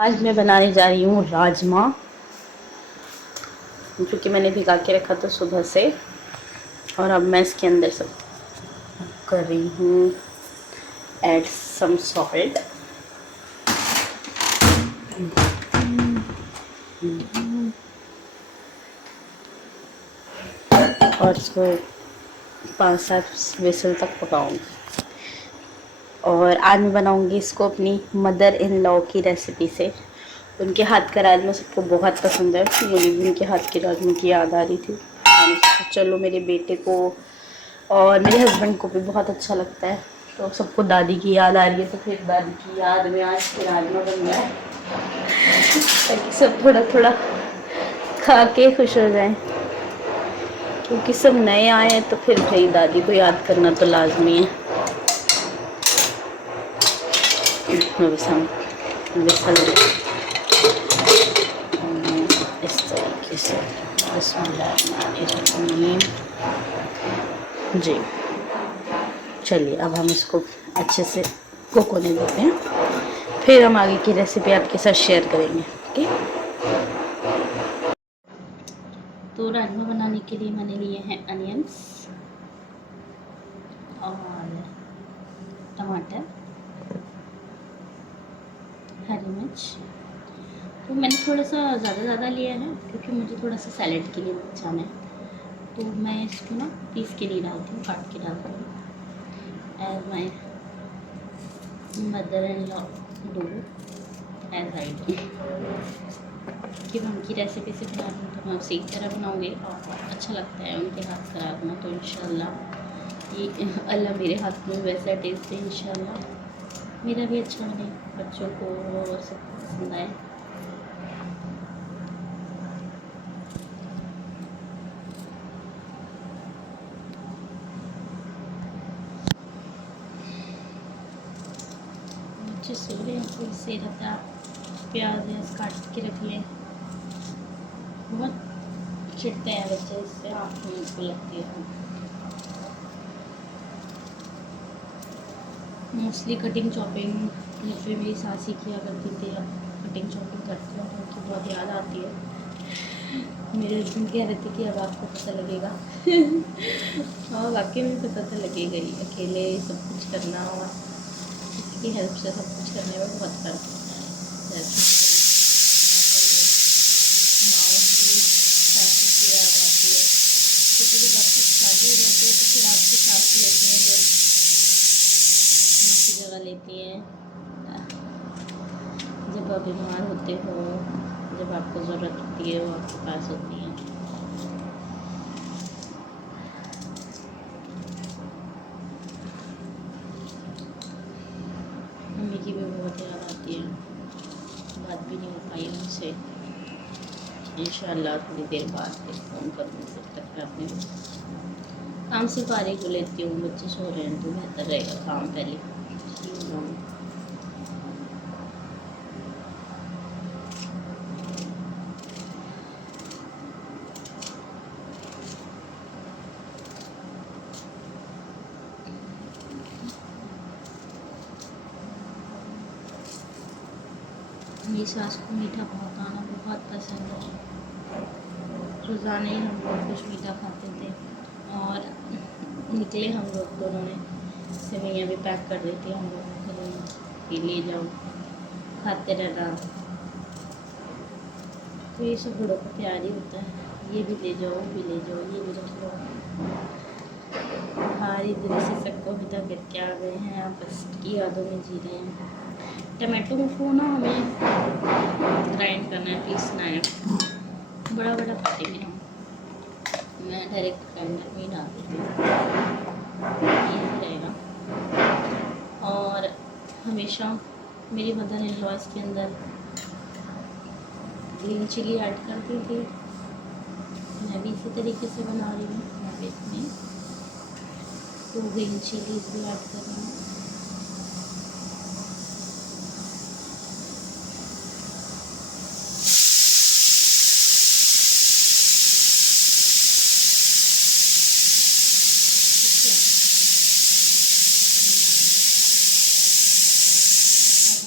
आज मैं बनाने जा रही हूँ राजमा, जो कि मैंने भिगा के रखा था सुबह से। और अब मैं इसके अंदर सब कर रही हूँ ऐड सम सॉल्ट। और इसको 5-7 विसल तक पकाऊंगी। और आज मैं बनाऊंगी इसको अपनी मदर इन लॉ की रेसिपी से। उनके हाथ का राजमा सबको बहुत पसंद है। मुझे भी उनके हाथ के राजमा की याद आ रही थी। मैंने सोचा चलो मेरे बेटे को और मेरे हस्बैंड को भी बहुत अच्छा लगता है, तो सबको दादी की याद आ रही है, तो फिर दादी की याद में आज के राजमा बन रहा है, ताकि सब थोड़ा थोड़ा खा के खुश हो जाएं। क्योंकि सब नए आए हैं तो फिर भाई दादी को याद करना तो लाजमी है। विसल इस तरीके से बिस्मिल्लाहिर्रहमानिर्रहीम। जी चलिए, अब हम इसको अच्छे से कुक होने देते हैं, फिर हम आगे की रेसिपी आपके साथ शेयर करेंगे। ओके। तो राजमा बनाने के लिए मैंने लिए हैं अनियंस और टमाटर, हरी मिर्च। तो मैंने थोड़ा सा ज़्यादा लिया है क्योंकि मुझे थोड़ा सा सैलेड के लिए बचाना है, तो मैं इसको ना पीस के नहीं डालती हूँ, काट के डालती हूँ। As my mother in law do as I do. कि मैं उनकी रेसिपी से बना रही हूँ तो मैं उसी तरह बनाऊँगी और अच्छा लगता है उनके हाथ का राजमा। तो इंशाल्लाह ये अल्लाह मेरे हाथ में वैसा टेस्ट है, इंशाल्लाह मेरा भी अच्छा बने, बच्चों को और सबको पसंद आए। बच्चे सो रहे हैं तो इससे रहता, प्याज काट के रख लें। बहुत चिढ़ते हैं बच्चे, इससे आँख में उनको लगती है। मोस्टली कटिंग चॉपिंग घर पे मेरी सास ही किया करती थी, अब कटिंग चॉपिंग करती हूँ तो उनकी बहुत याद आती है। मेरे हस्बैंड कह रहे थे कि अब आपको पता लगेगा। और वाकई में पता तो लगेगा ही, अकेले सब कुछ करना और किसी की हेल्प से सब कुछ करने में बहुत फ़र्क होता है। माओ की सासू की याद आती है, क्योंकि जब आपकी शादी हो जाती है तो फिर आपकी सास लेती हैं, जो माँ की जगह लेती हैं। जब आप बीमार होते हो, जब आपको ज़रूरत होती है वो आपके पास होती हैं। मम्मी की भी बहुत याद आती है, बात भी नहीं हो पाई उनसे। इंशाल्लाह थोड़ी देर बाद फिर फ़ोन करूँगी, तब तक मैं अपने काम से फारिग हो लेती हूँ। बच्चे सो रहे हैं तो बेहतर रहेगा काम पहले शुरू हो। मेरी सास को मीठा बहुत आना बहुत पसंद है। रोज़ाना ही हम लोग कुछ मीठा खाते थे और निकले हम लोग दोनों ने सेवइयाँ भी पैक कर दी थी हम लोगों के लिए कि ले जाओ, खाते रहना। तो ये सब बड़ों को प्यार ही होता है, ये भी ले जाओ, भी ले जाओ, ये भी रख लो। भारी दिल से सबको विदा करके आ गए हैं, आप बस की यादों में जी रहे हैं। टमाटो को ना हमें ग्राइंड करना है, पीसना है, बड़ा बड़ा काटेंगे हम। मैं डायरेक्ट ग्राइंडर में ही डाल देती हूँ, ये रहेगा। और हमेशा मेरी मदर इन लॉ के अंदर ग्रीन चिली ऐड करती थी, मैं भी इसी तरीके से बना रही हूँ। मैं भी इसमें 2 ग्रीन चिलीज भी ऐड कर रही हूँ।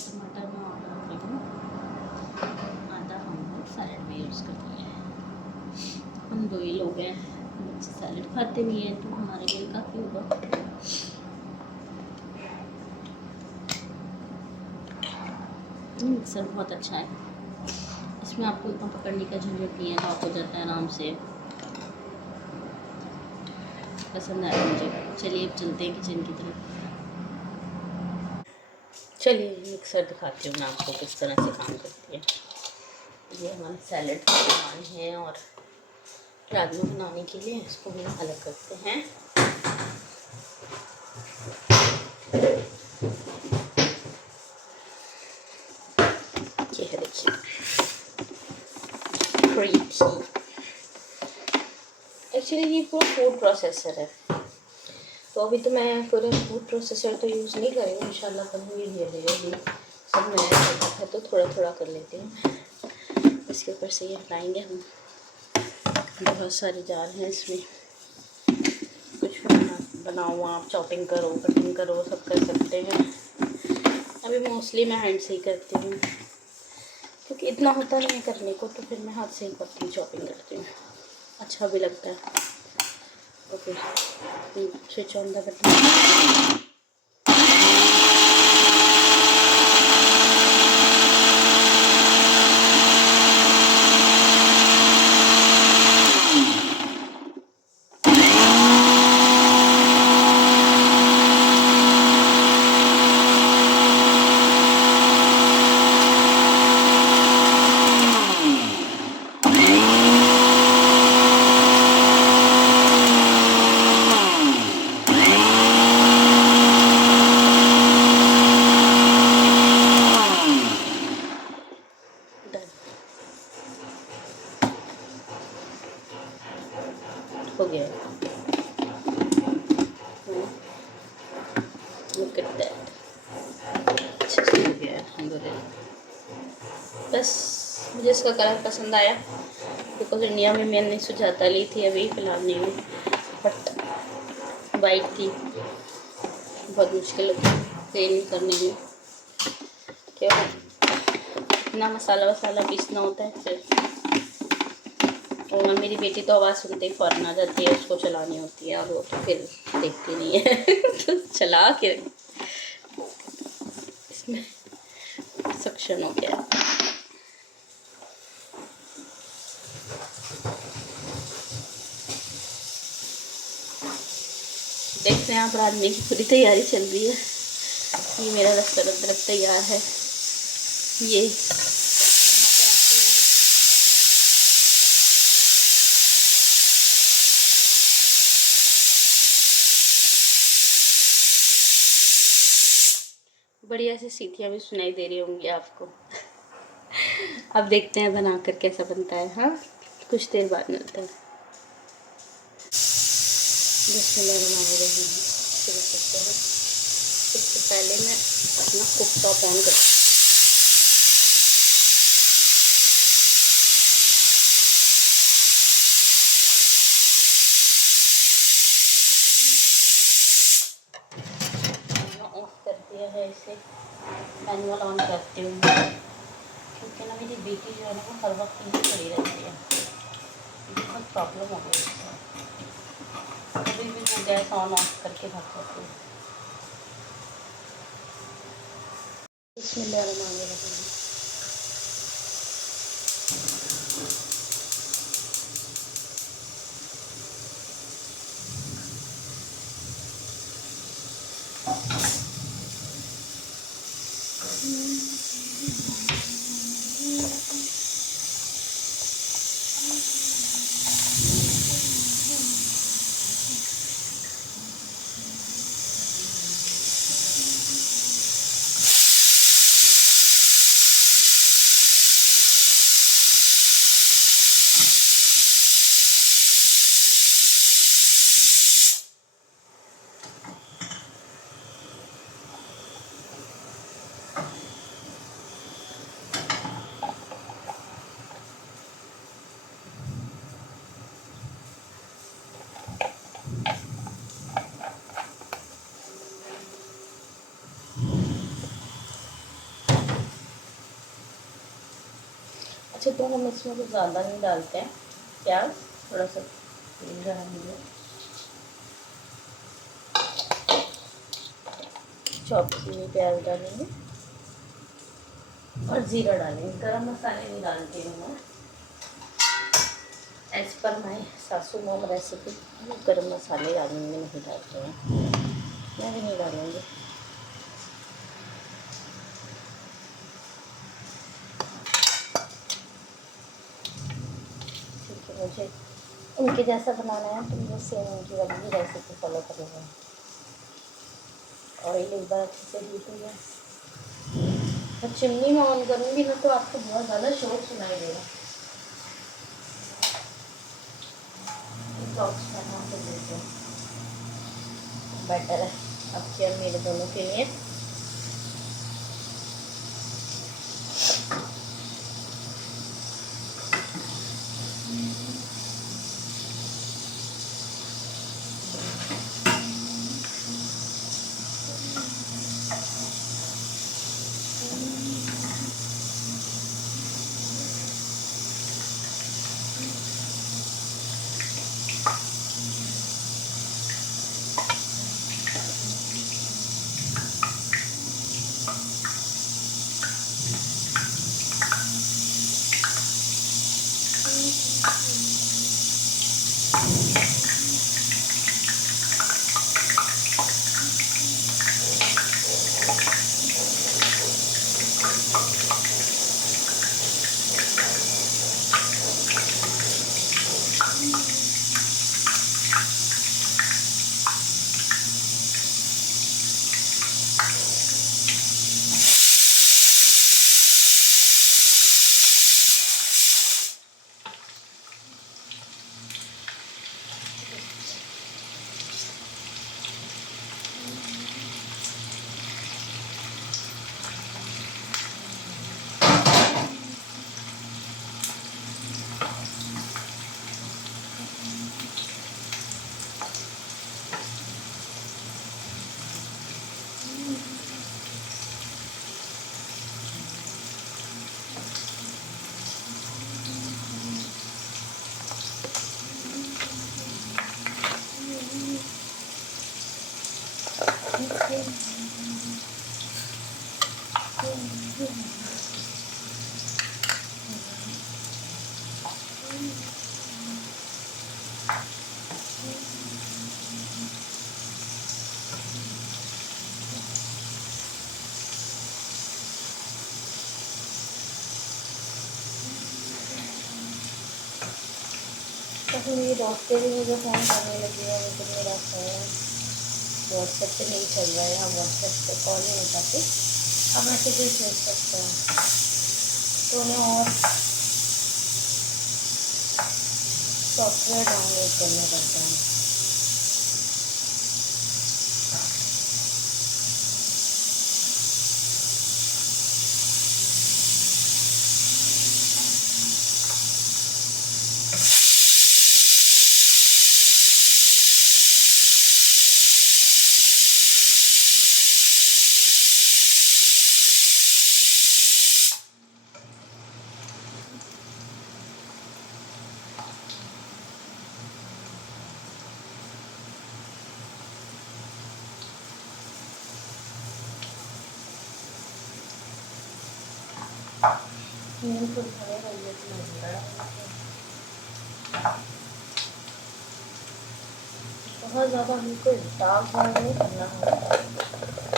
टमाटर में और डाल रही हूँ दो ही लोग हैं, बच्चे सैलेड खाते भी हैं तो हमारे लिए काफ़ी होगा। मिक्सर बहुत अच्छा है, इसमें आपको इतना पकड़ने का झंझट नहीं है, लॉक हो जाता है आराम से। पसंद आया मुझे। चलिए अब चलते हैं किचन की तरफ। चलिए मिक्सर दिखाती हूँ मैं आपको किस तरह से काम करती है। ये हमारे सैलेड का सामान है और राजमा बनाने के लिए इसको भी अलग करते हैं। ये है देखिए एक्चुअली ये पूरा फूड प्रोसेसर है, तो अभी तो मैं पूरा फूड प्रोसेसर तो यूज़ नहीं करेंगे, इंशाल्लाह करूँगी धीरे धीरे। सब नया प्रोडक्ट है तो थोड़ा थोड़ा कर लेते हैं। इसके ऊपर से ये हटाएंगे हम। बहुत सारे जार हैं इसमें, कुछ बनाओ आप, चॉपिंग करो, कटिंग करो, सब कर सकते हैं। अभी मोस्टली मैं हैंड से ही करती हूँ क्योंकि इतना होता नहीं है करने को, तो फिर मैं हाथ से ही करती हूँ, चॉपिंग करती हूँ, अच्छा भी लगता है। Okay, switch on the button. हो गया, लुक एट दैट, अच्छे से हो गया है। बस मुझे इसका कलर पसंद आया, बिकॉज इंडिया में मैंने सुजाता ली थी, अभी फ़िलहाल नहीं हुई, बट वाइट थी, बहुत मुश्किल होती है क्लीन करने में, क्या इतना मसाला वसाला पीसना होता है फिर। और मेरी बेटी तो आवाज़ सुनते ही फ़ौरन आ जाती है, उसको चलानी होती है, और वो तो फिर देखती नहीं है तो चला के इसमें सक्शन हो गया। देखते हैं आप, राजमे की पूरी तैयारी चल रही है। ये मेरा रस्ता अदरक तैयार है। ये बढ़िया से सीटियाँ भी सुनाई दे रही होंगी आपको। अब देखते हैं बनाकर कैसा बनता है। हाँ, कुछ देर बाद मिलता है। बिस्मिल्लाहिर्रहमानिर्रहीम शुरू करते हैं। सबसे पहले मैं अपना कुकटॉप ऑन करती हूँ। ऑफ कर दिया है इसे, मैनुअल ऑन करती हूँ क्योंकि ना मेरी बेटी जो है ना वो हर वक्त यहीं खड़ी रहती है, बहुत प्रॉब्लम हो गई है। कभी भी वो गैस ऑन ऑफ करके रख देती हूँ। बिस्मिल्लाहिर्रहमानिर्रहीम। अच्छा, तो हम इसमें कुछ ज़्यादा नहीं डालते हैं प्याज, थोड़ा सा तेल डालेंगे, चॉप की हुई प्याज डालेंगे और ज़ीरा डालेंगे। गरम मसाले नहीं डालती हूँ मैं, एज पर माई सासू मॉम रेसिपी गरम मसाले डालेंगे, नहीं डालते हैं, मैं भी नहीं डालूँगी। ठीक है, मुझे उनके जैसा बनाना है तो मुझे सेम उनकी वाली रेसिपी फॉलो करूँगा। ऑयल एक बार अच्छे से हीट हो गया, तो चिमनी में ऑन करूँगी ना तो आपको बहुत ज़्यादा शोर सुनाई देगा। बॉक्स बना के देते हैं, बेटर है आपके और मेरे दोनों के लिए। तो मेरी दोस्तें भी मुझे फ़ोन करने लगी है, लेकिन मेरा फ़ोन व्हाट्सएप पे नहीं चल रहा है, हम व्हाट्सएप पे कॉल नहीं हो पाती, अब मैसेजेस भेज सकते हैं, तो उन्हें और सॉफ्टवेयर डाउनलोड करना पड़ता है। नींद तो उठाने वाली है, तो लग रहा है बहुत ज़्यादा बिल्कुल डार्क ब्राउन नहीं करना है,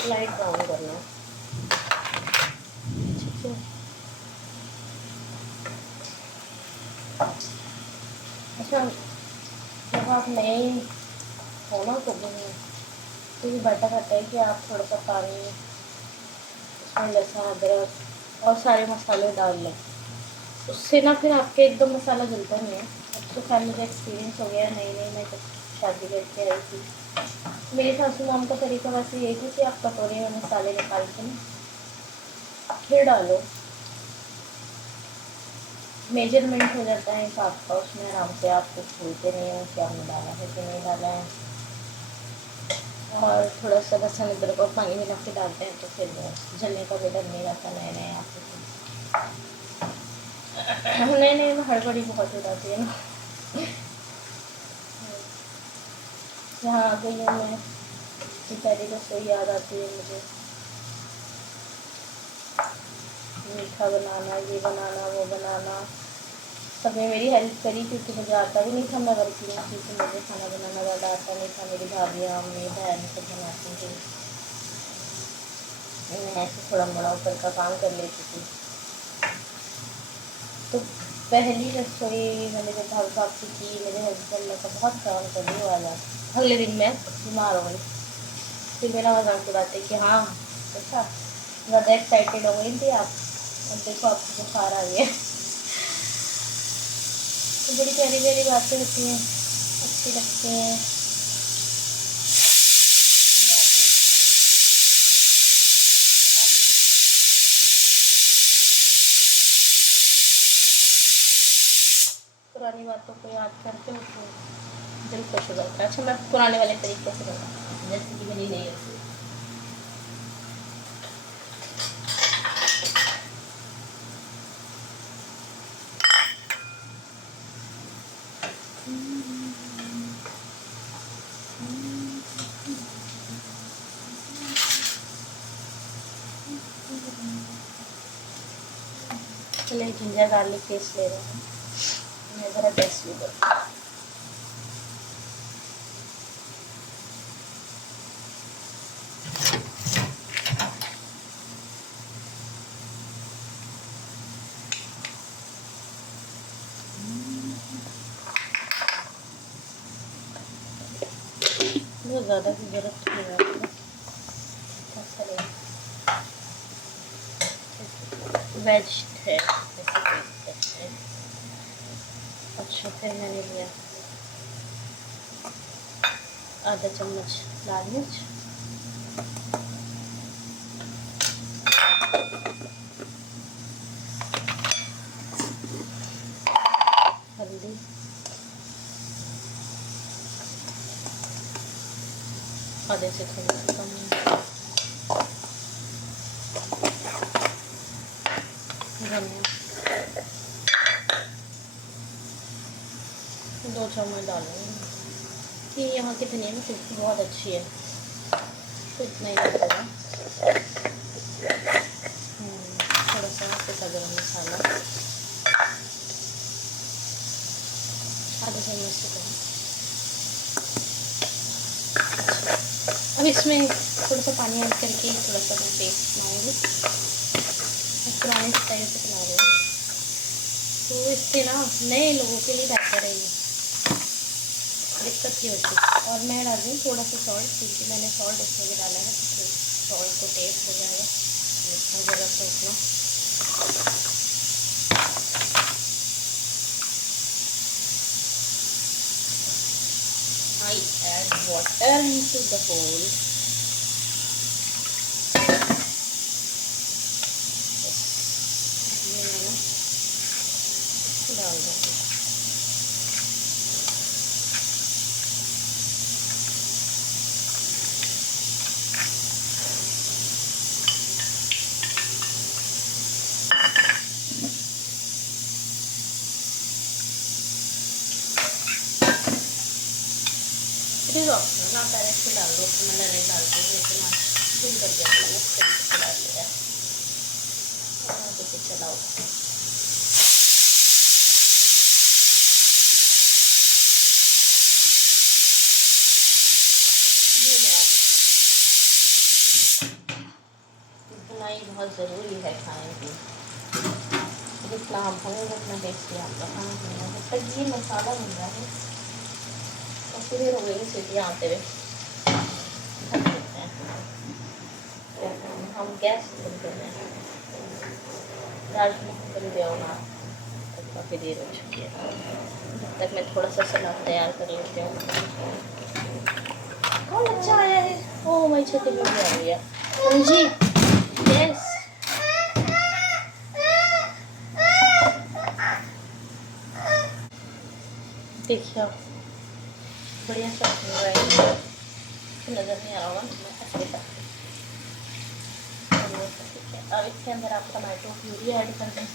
लाइट ब्राउन करना है। ठीक है, अच्छा जब आप नए हो ना कुकिंग में तो ये बेटर रहता है कि आप थोड़ा सा पानी, उसमें लहसुन अदरक और सारे मसाले डाल लें, उससे ना फिर आपके एकदम मसाला जलता नहीं है। अब तो खैर मुझे एक्सपीरियंस हो गया, नई नई मैं जब शादी करके आई थी, मेरी सासू माम का तरीका वैसे यही था कि आप कटोरे में मसाले निकाल के ना फिर डालो, मेजरमेंट हो जाता है हिसाब का, उसमें आराम से आप कुछ भूलते नहीं हो कि आपने डाला है कि नहीं डाला है। और थोड़ा सा लहसुन अदरक और पानी मिला के डालते हैं तो फिर जलने का भी डर नहीं रहता। नए नए आप नए नए में हड़बड़ी बहुत हो जाती है ना, यहाँ आ गई हूँ मैं, पहली रसोई याद आती है मुझे। मीठा बनाना, ये बनाना, वो बनाना, सबने मेरी हेल्प करी क्योंकि मुझे आता भी नहीं था। मैं वर्किंग थी तो मुझे खाना बनाना ज़्यादा आता नहीं था। मेरी भाभियाँ, मेरी बहन सब बनाती थी, मैं ऐसे थोड़ा मोड़ा ऊपर का काम कर लेती थी। तो पहली रसोई मैंने जब भाभी की, मेरे हस्बैंड ने कहा बहुत काम कर रही हो आज आप। अगले दिन मैं बीमार हो गई। फिर मेरा मजाक उड़ाते कि हाँ अच्छा ज़्यादा एक्साइटेड हो गई थी आप, अब देखो आपको बुखार आ गया। तो बड़ी प्यारी प्यारी बातें होती हैं, अच्छी लगती हैं। पुरानी बातों को याद करके तो दिल खुश हो जाता है। अच्छा मैं पुराने वाले तरीके से बताऊँ जैसे कि मेरी नई रसोई। चलिए जिंजर गार्लिक पेस्ट ले रहे हैं, मैं ज़रा टेस्ट भी करूँ। बहुत ज़्यादा की जरूरत नहीं है, वेज है। अच्छा फिर मैंने लिया आधा चम्मच लाल मिर्च, हल्दी, आधे से थोड़ी सी कम, धनिया 2 चम्मच डालूंगी। ये यहाँ की धनिया में खुशबू बहुत अच्छी है तो इतना ही लगेगा। थोड़ा सा पिसा गरम मसाला, आधा चम्मच से कम। अब इसमें थोड़ा सा पानी ऐड करके थोड़ा सा मैं पेस्ट बनाऊँगी। पुराने स्टाइल से बना रही हूँ तो इससे ना नए लोगों के लिए बेहतर है, ये दिक्कत ही होती है। और मैं डाल दूँ थोड़ा सा सॉल्ट क्योंकि मैंने सॉल्ट इसमें भी डाला है तो सॉल्ट को टेस्ट हो जाएगा जितना ज़रूरत है उतना। I add water into the bowl. ये मैंने डाल दूँगी। इट इज़ ऑप्शनल, आप डायरेक्ट से डाल दो तो मैं डायरेक्ट डालती हूँ, लेकिन आज फिल कर दिया मैंने से डाल दिया और आगे चलाओ। बुनाई बहुत ज़रूरी है खाने की, जितना आप भरेंगे उतना टेस्टी आपका खाना बनेगा। जब तक ये मसाला बन रहा है और फिर हो गई सीटियाँ आते हुए ढक देते हैं। हम गैस बंद कर रहे हैं, दार्जिलिंग कर दिया होगा तो काफ़ी देर हो चुकी है। जब तक मैं थोड़ा सा सलाद तैयार कर लेती हूँ। कौन बच्चा आया है? ओह मेरी छत में भी आ गया जी। यस देखिए आप बढ़िया सा बन रहा है, नज़र नहीं आ रहा होगा मैं ऐसे करती हूँ। अब इसके अंदर आप टमाटो प्यूरी ऐड कर दें।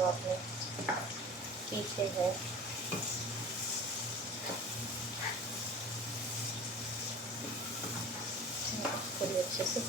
जो आपने पीछे है थोड़ी अच्छे से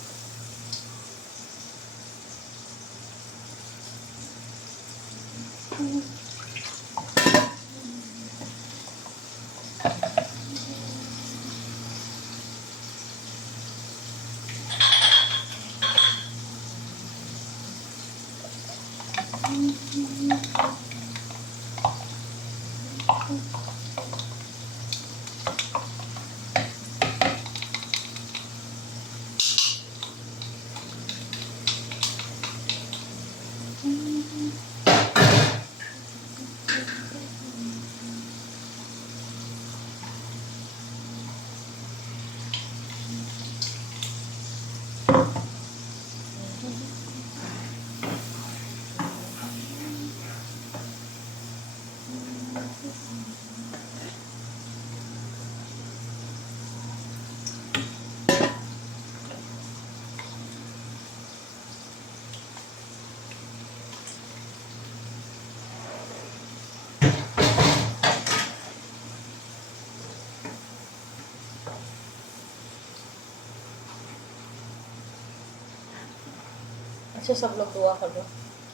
अच्छा। सब लोग दुआ कर दो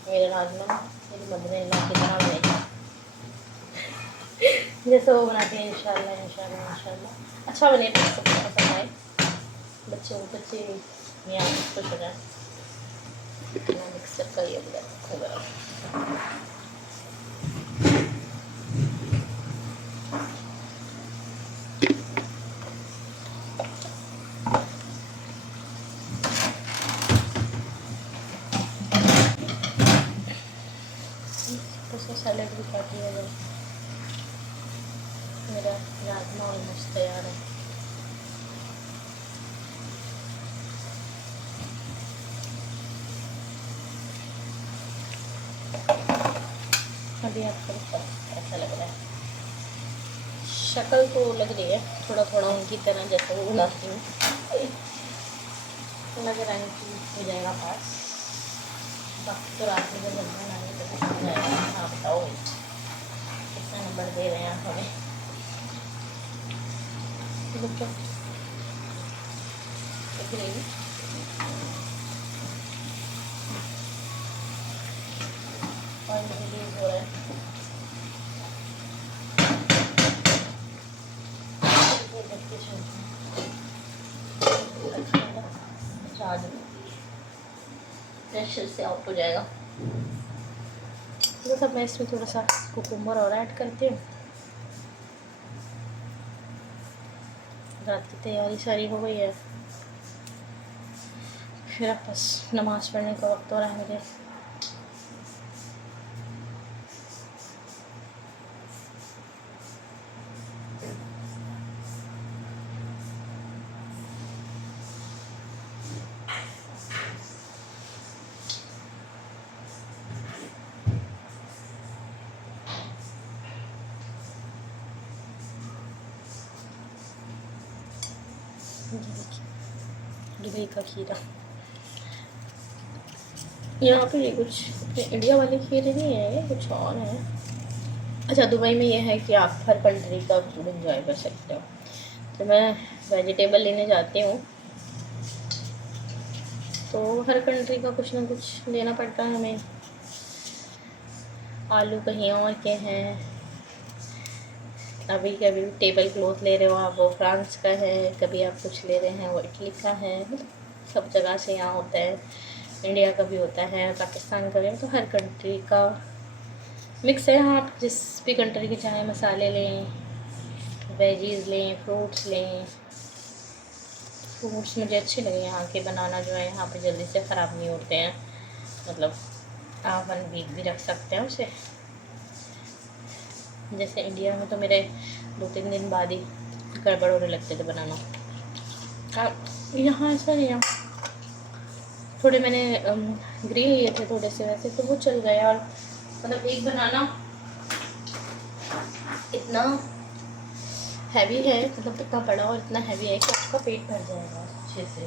मेरे राजमा मेरी मदर-इन-लॉ की तरह बने जैसे वो बनाते हैं। इंशाल्लाह इंशाल्लाह इंशाल्लाह अच्छा बने तो सबको पसंद आए। बच्चे यहाँ खुश हो जाए। मिक्सर का ये होगा तो सैलेड भी काटी है। मेरा राजमा ऑलमोस्ट तैयार है। अभी आपको ऐसा लग रहा है, शक्ल तो लग रही है थोड़ा थोड़ा उनकी तरह जैसे वो बनाती हूँ। लग रहा है कि हो जाएगा पास। बाकी तो रात में जब मेहमान आएंगे तो हो जाएगा। हाँ बताओ कितना नंबर दे रहे हैं आप हमें। ग्रेवी और रिलीज हो रहा है। प्रेशर से आउट हो जाएगा। तो सब मैं इसमें थोड़ा सा कुकुम्बर और ऐड करती हूँ। रात की तैयारी सारी हो गई है। फिर आप बस नमाज़ पढ़ने का वक्त हो रहा है मुझे। दुबई का खीरा यहाँ पे ये कुछ इंडिया वाले खीरे नहीं है, ये कुछ और है। अच्छा दुबई में ये है कि आप हर कंट्री का फूड एंजॉय कर सकते हो। तो मैं वेजिटेबल लेने जाती हूँ तो हर कंट्री का कुछ ना कुछ लेना पड़ता है हमें। आलू कहीं और के हैं, अभी कभी टेबल क्लॉथ ले रहे हो आप वो फ्रांस का है, कभी आप कुछ ले रहे हैं वो इटली का है। सब जगह से यहाँ होता है। इंडिया का भी होता है, पाकिस्तान का भी, तो हर कंट्री का मिक्स है। आप जिस भी कंट्री के चाहे मसाले लें, वेजीज लें, फ्रूट्स लें। फ्रूट्स मुझे अच्छे लगे यहाँ के। बनाना जो है यहाँ पे जल्दी से ख़राब नहीं होते हैं, मतलब आप 1 वीक भी रख सकते हैं उसे। जैसे इंडिया में तो मेरे 2-3 दिन बाद ही गड़बड़ होने लगते थे बनाना। यहाँ ऐसा नहीं है। थोड़े मैंने ग्रीन लिए थे थोड़े से वैसे, तो वो चल गए। और मतलब एक बनाना इतना हैवी है, मतलब इतना बड़ा और इतना हैवी है कि आपका पेट भर जाएगा अच्छे से।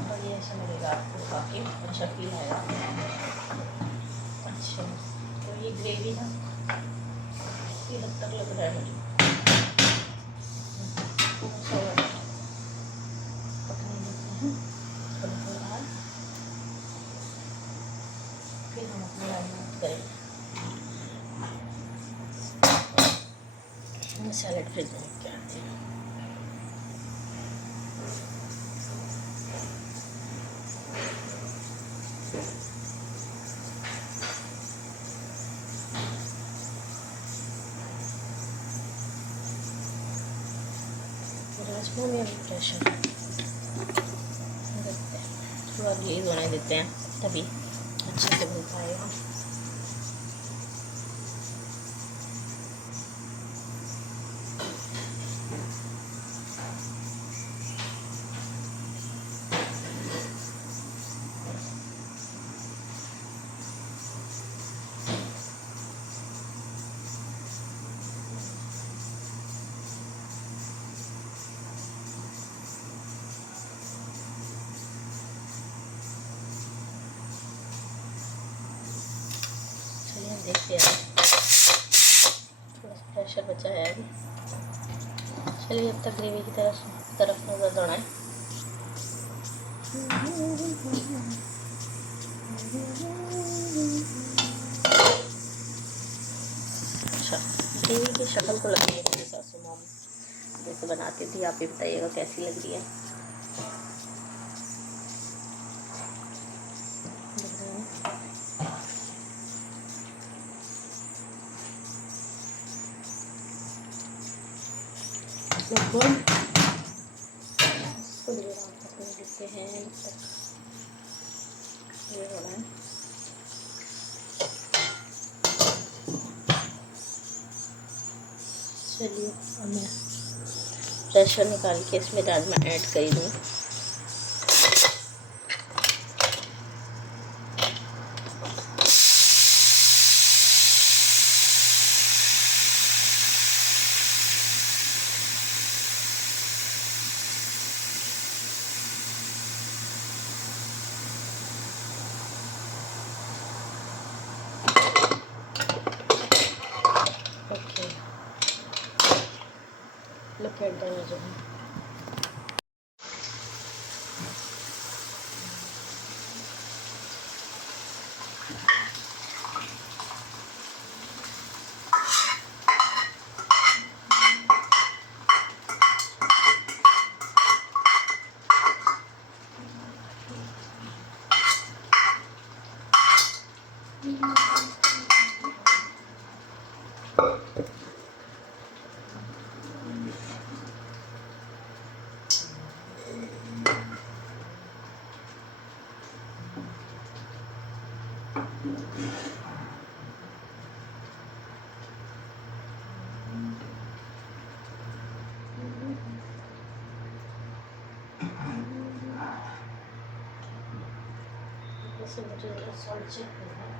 और ये ऐसा मिलेगा आपको, काफ़ी अच्छा फील आएगा। अच्छा, तो ये ग्रेवी ना ये हद तक लग रहा है मुझे। पकने देते हैं थोड़ी देर बाद, फिर हम अपना राजमा करेंगे। सैलेड फ्रिज में क्या आते हैं। राजमा में अभी प्रेशर देखते हैं, थोड़ा ग्लेज होने देते हैं तभी अच्छे से बन पाएगा। देखते हैं, थोड़ा सा प्रेशर बचा है अभी। चलिए अब तक ग्रेवी की तरफ नज़र दौड़ाएं। अच्छा, ग्रेवी की शक्ल तो लग रही है मेरी सासू माँ जैसे बनाती थी, आप ही बताइएगा कैसी लग रही है। लगभग थोड़ी देर आप पकने देते हैं तक ये हो रहा है। चलिए अब मैं प्रेशर निकाल के इसमें राजमा ऐड कर दूँ। Okay, look at the rajma. इससे मुझे सॉल्ट चेक करना है।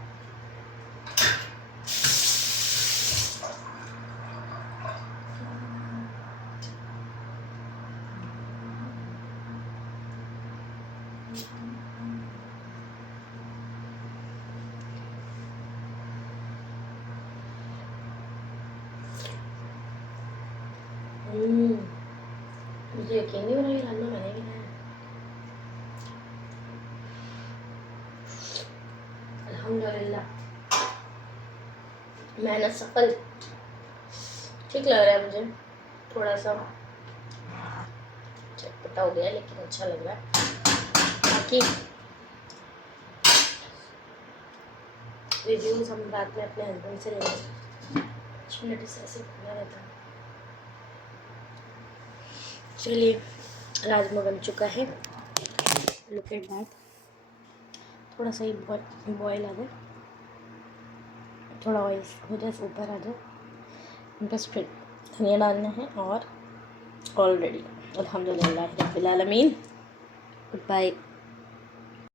मुझे यकीन नहीं हो रहा, ये राजमा मैंने भी बनाया। अल्हम्दुलिल्लाह, मेहनत सफल। ठीक लग रहा है मुझे, थोड़ा सा चटपटा हो गया लेकिन अच्छा लग रहा है। बाकी रिव्यूज़ हम रात में अपने हस्बैंड से लेंगे, 5 मिनट इसे ऐसे करना रहता है। चलिए राजमा बन चुका है, लुक एट दैट। थोड़ा सा ही बॉयल आ जाए, थोड़ा ऑयल हो जाए, ऊपर आ जाए, बस फिर धनिया डालना है और ऑलरेडी अल्हम्दुलिल्लाह रब्बिल आलमीन। Good bye.